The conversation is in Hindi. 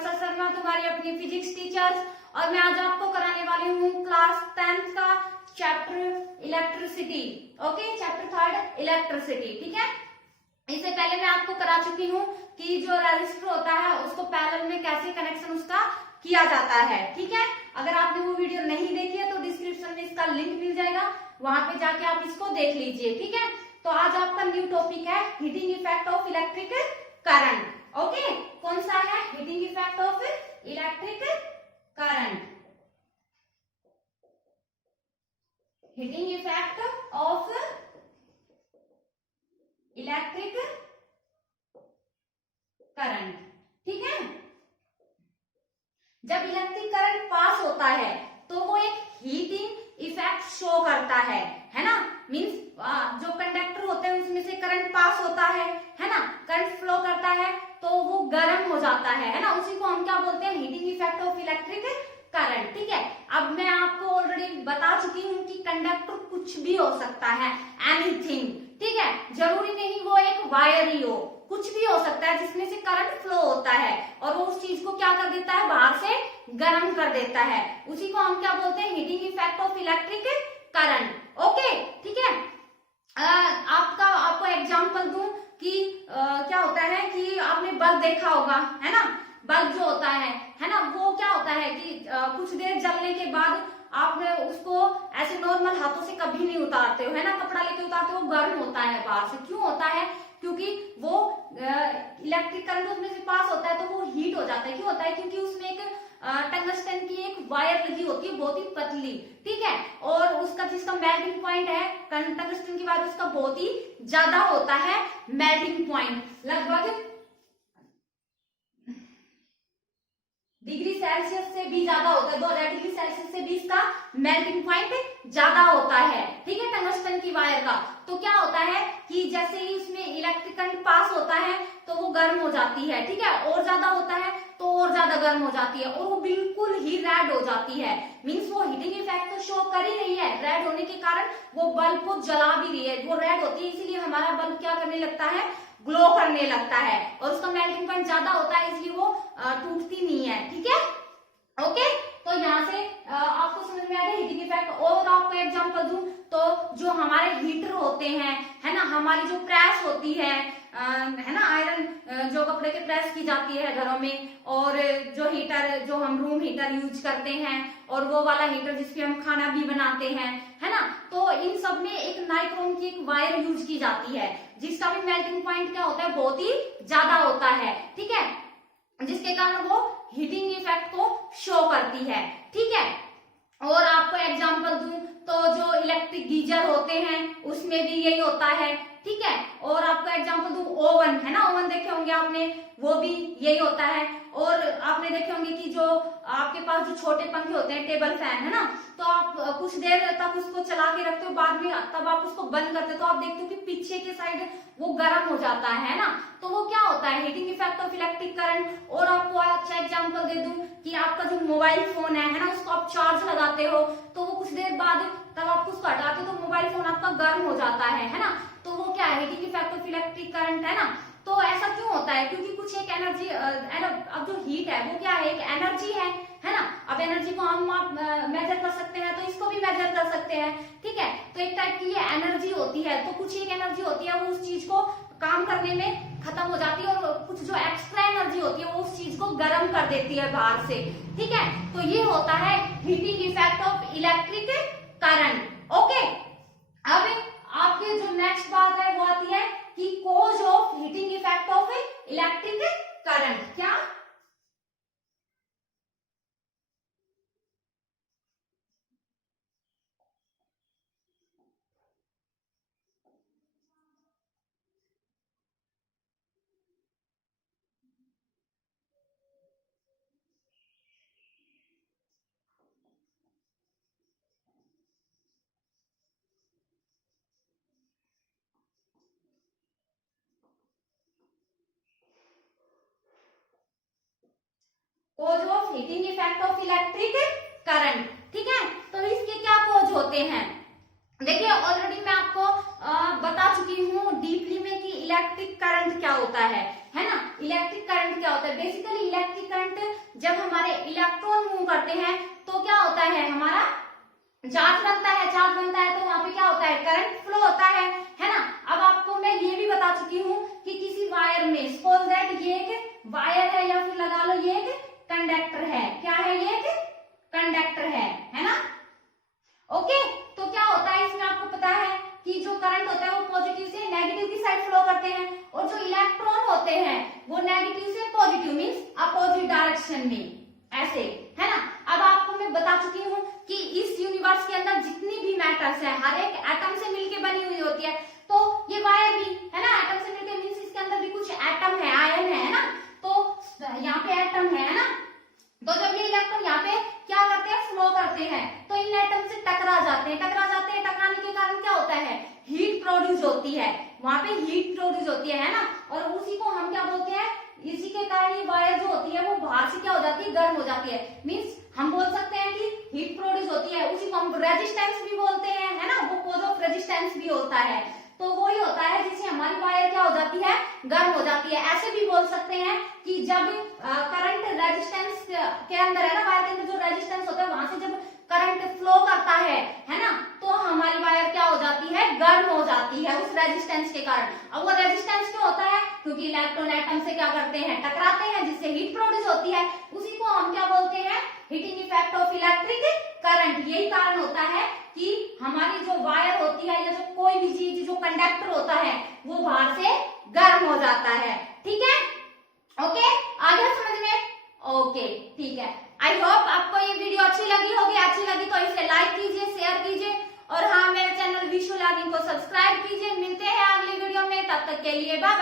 वर्षा शर्मा, तुम्हारी अपनी फिजिक्स टीचर। और मैं आज आपको कराने वाली हूँ क्लास 10th का chapter electricity. Okay, chapter 3 electricity. ठीक है, इससे पहले मैं आपको करा चुकी हूँ कि जो रजिस्टर होता है उसको पैरेलल में कैसे कनेक्शन उसका किया जाता है। ठीक है, अगर आपने वो वीडियो नहीं देखी है तो डिस्क्रिप्शन में इसका लिंक मिल जाएगा, वहां पे जाके आप इसको देख लीजिए। ठीक है, तो आज आपका न्यू टॉपिक है heating effect of electric current. Okay, कौन सा है? Heating effect of electric current. Heating effect of electric current. ठीक है, जब इलेक्ट्रिक करंट पास होता है तो वो एक हीटिंग इफेक्ट शो करता है ना। मींस जो कंडक्टर होते हैं उसमें से करंट पास होता है ना, करंट फ्लो करता है तो वो गर्म हो जाता है ना। उसी को हम क्या बोलते हैं? Heating effect of electric current. ठीक है, अब मैं आपको ऑलरेडी बता चुकी हूँ कि कंडक्टर कुछ भी हो सकता है, एनीथिंग। ठीक है, जरूरी नहीं वो एक वायर ही हो, कुछ भी हो सकता है जिसमें से करंट फ्लो होता है और वो उस चीज को क्या कर देता है? बाहर से गर्म कर देता है। उसी को हम क्या बोलते हैं? Heating effect of electric current. Okay, ठीक है। आपको एग्जांपल दूं कि क्या होता है कि आपने बल्ब देखा होगा, है ना। बल्ब जो होता है ना, वो क्या होता है कि कुछ देर जलने के बाद आपने उसको ऐसे नॉर्मल हाथों से कभी नहीं उतारते हो, है ना। कपड़ा लेके उतारते हो, गर्म होता है बाहर से। क्यों होता है? क्योंकि वो इलेक्ट्रिक करंट उसमें से पास होता है तो वो हीट हो जाता है। क्यों होता है? क्योंकि उसमें एक टंगस्टन की एक वायर लगी होती है, बहुत ही पतली। ठीक है, और उसका जिसका मेल्टिंग पॉइंट है टंगस्टन की वायर, उसका बहुत ही ज्यादा होता है मेल्टिंग पॉइंट, लगभग डिग्री सेल्सियस से भी ज्यादा होता है। 2000 डिग्री सेल्सियस से भी इसका मेल्टिंग पॉइंट ज्यादा होता है। ठीक है, टंगस्टन की वायर का। तो क्या होता है कि जैसे ही उसमें इलेक्ट्रिक करंट पास होता है तो वो गर्म हो जाती है। ठीक है, और ज्यादा होता है तो और ज्यादा गर्म हो जाती है और वो बिल्कुल ही रेड हो जाती है। मींस वो हीटिंग इफेक्ट तो शो कर ही रही है, रेड होने के कारण वो बल्ब को जला भी रही है। वो रेड होती है इसीलिए हमारा बल्ब क्या करने लगता है? ग्लो करने लगता है। और उसका मेल्टिंग पॉइंट ज्यादा होता है इसलिए वो टूटती नहीं है। ठीक है, ओके। तो यहाँ से आपको समझ में आ गया हीटिंग इफेक्ट। और आपको एग्जांपल दूं तो जो हमारे हीटर होते हैं, है ना, हमारी जो प्रेस होती है ना, आयरन जो कपड़े के प्रेस की जाती है घरों में, और जो हीटर जो हम रूम हीटर यूज करते हैं, और वो वाला हीटर जिसपे हम खाना भी बनाते हैं, है ना। तो इन सब में एक नाइक्रोम की एक वायर यूज की जाती है जिसका भी मेल्टिंग पॉइंट क्या होता है? बहुत ही ज्यादा होता है। ठीक है, जिसके कारण वो हीटिंग इफेक्ट को शो करती है। ठीक है, और आपको एग्जांपल दूं तो जो इलेक्ट्रिक गीजर होते हैं उसमें भी यही होता है। ठीक है, और आपको एग्जांपल दूं ओवन, है ना, ओवन देखे होंगे आपने, वो भी यही होता है। और आपने देखे होंगे कि जो आपके पास जो छोटे पंखे होते हैं, टेबल फैन, है ना, तो आप कुछ देर तक उसको चला के रखते हो, बाद में तब आप उसको बंद करते हो तो आप देखते हो कि पीछे के साइड वो गर्म हो जाता है ना। तो वो क्या होता है? Heating effect of electric current. और आपको अच्छा एग्जांपल दे दूं कि आपका जो मोबाइल फोन है ना, उसको आप चार्ज लगाते हो तो वो कुछ देर बाद तब आप उसको हटाते हो तो मोबाइल फोन आपका गर्म हो जाता है ना। तो वो क्या है? Heating effect of electric current, है ना। तो ऐसा क्यों होता है? क्योंकि कुछ एक एनर्जी, अब जो हीट है वो क्या है? एक एनर्जी है ना। अब एनर्जी को हम मेजर कर सकते हैं तो इसको भी मेजर कर सकते हैं। ठीक है, तो एक टाइप की ये एनर्जी होती है। तो कुछ एक एनर्जी होती है वो उस चीज को काम करने में खत्म हो जाती है, और कुछ जो एक्स्ट्रा एनर्जी होती है वो उस चीज को गर्म कर देती है बाहर से। ठीक है, तो ये होता है heating effect of electric current. Okay, अब आपके जो नेक्स्ट बात है वो आती है कि cause of heating effect of electric current. क्या? Cause of heating effect of electric current. ठीक है, तो इसके क्या कॉज होते हैं? देखिए, ऑलरेडी मैं आपको बता चुकी हूँ डीपली में कि इलेक्ट्रिक करंट क्या होता है ना। इलेक्ट्रिक करंट क्या होता है? बेसिकली इलेक्ट्रिक करंट जब हमारे इलेक्ट्रॉन मूव करते हैं तो क्या होता है, हमारा चार्ज बनता है। चार्ज बनता है तो वहां पे क्या होता है, करंट फ्लो होता है ना। अब आपको मैं ये भी बता चुकी हूँ कि किसी वायर में, सपोज दैट ये एक वायर है या फिर लगा लो ये एक कंडक्टर है। क्या है, ये एक कंडक्टर है ना। ओके, तो क्या होता है इसमें आपको पता है कि जो करंट होता है वो पॉजिटिव से नेगेटिव की साइड फ्लो करते हैं, और जो इलेक्ट्रॉन होते हैं वो नेगेटिव से पॉजिटिव मींस अपोजिट डायरेक्शन में, ऐसे, है ना। अब आपको मैं बता चुकी हूँ कि इस यूनिवर्स के अंदर जितनी भी मैटर्स है हर एक एटम से मिलकर बनी हुई होती है, तो ये वायर भी है ना एटम से मिलकर, मींस इसके अंदर भी कुछ एटम है, आयन है ना। तो यहाँ पे एटम है ना, तो जब ये इलेक्ट्रॉन यहाँ पे क्या करते हैं, फ्लो करते हैं, तो इन एटम से टकरा जाते हैं। टकराने के कारण क्या होता है, हीट प्रोड्यूस होती है, वहां पे हीट प्रोड्यूस होती है ना। और उसी को हम क्या बोलते हैं, इसी के कारण ये वायर जो होती है वो बाहर से क्या हो जाती है, गर्म हो जाती है। मींस हम बोल सकते हैं कि हीट प्रोड्यूस होती है, उसी को हम रेजिस्टेंस भी बोलते हैं, है ना। वो कॉज ऑफ रेजिस्टेंस भी होता है, तो वही होता है जिससे हमारी वायर क्या हो जाती है, गर्म हो जाती है। ऐसे भी बोल सकते हैं कि जब करंट रेजिस्टेंस के अंदर है ना, वायर के अंदर जो रेजिस्टेंस होता है वहां से जब करंट फ्लो करता है ना, तो हमारी वायर क्या हो जाती है, गर्म हो जाती है उस रेजिस्टेंस के कारण। अब वो रेजिस्टेंस क्यों होता है, क्योंकि इलेक्ट्रॉन एटम से क्या करते हैं, टकराते हैं, जिससे हीट प्रोड्यूस होती है। उसी को हम क्या बोलते हैं, heating effect of electric current. यही कारण होता है कि हमारी जो वायर होती है या जो कोई भी चीज, जो कंडक्टर होता है वो बाहर से गर्म हो जाता है। ठीक है, ओके, आ गया समझ में? ओके, ठीक है। आई होप आपको ये वीडियो अच्छी लगी होगी। अच्छी लगी तो इसे लाइक कीजिए, शेयर कीजिए, और हाँ, मेरे चैनल विशु लर्निंग को सब्सक्राइब कीजिए। मिलते हैं अगली वीडियो में, तब तक के लिए बाय।